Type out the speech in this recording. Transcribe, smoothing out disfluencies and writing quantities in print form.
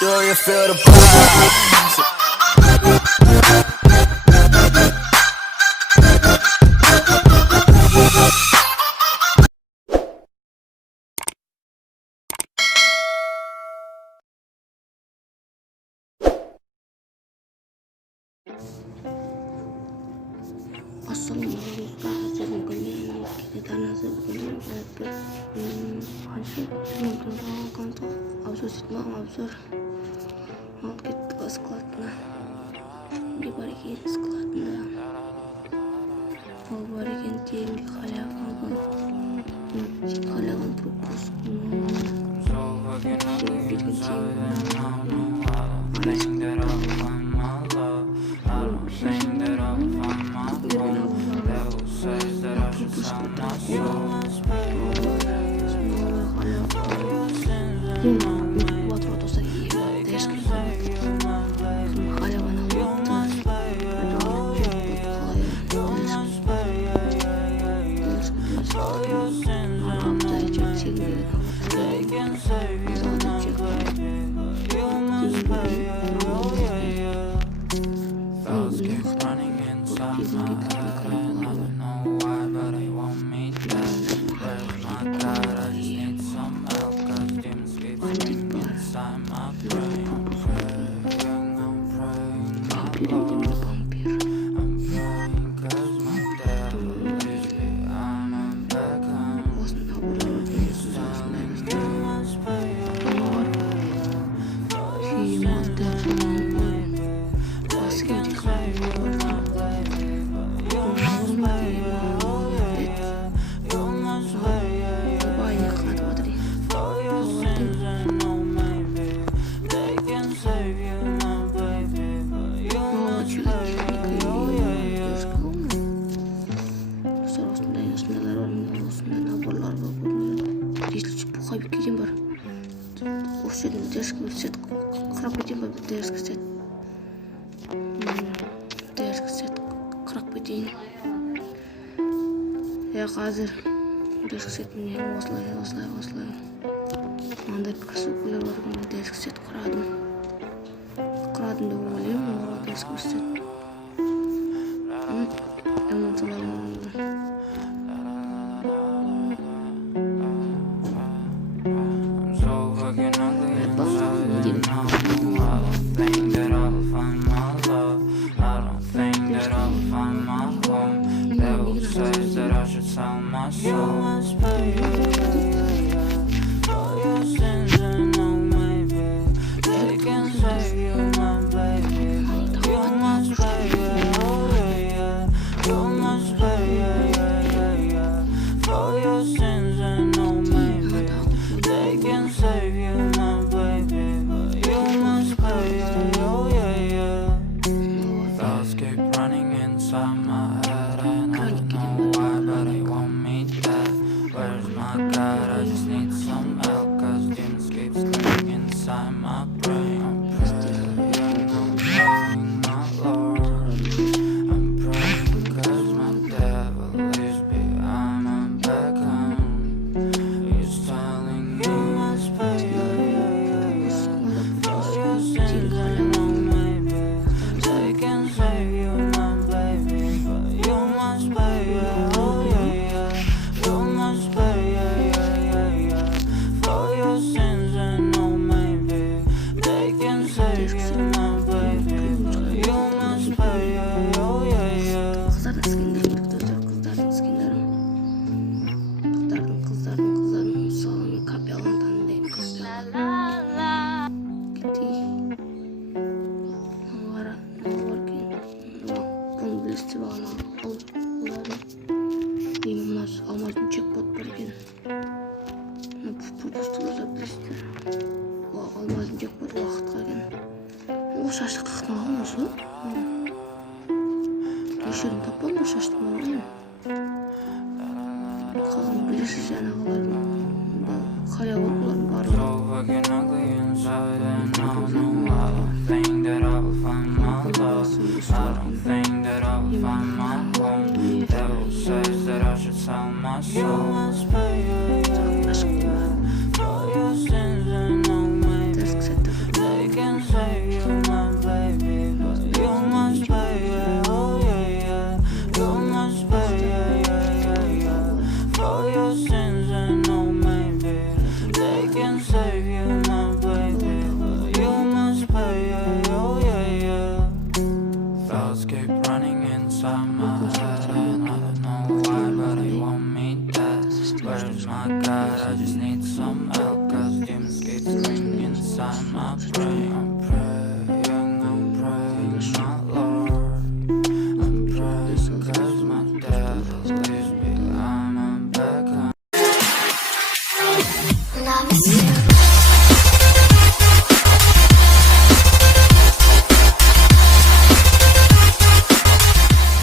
Do you feel the vibes? Ассалаумағалейкум, kita назар бүгін Аккаунтқа обзор сетмам, обзор. Вот кеттік складына. Не бар екен складында. Ол бар екен тегінге халяван. Халяван пропуск. Берген вот осы дәшке халяван алыпты. Я қазір дәшкі сетіне осылай мынандай красивкалар бар екен. Дәшкі сет құрадым деп ойлаймын. Ол дәшкі сет шашты қақталған осы. Өшірін таппадым ба шашты болған? Қалған білесіз жаңағылардың халявы боларын бары Where's my God? I just need some help, cause demons keep screaming inside my brain. I'm praying, my Lord. I'm praying cause my dad leaves behind my back home.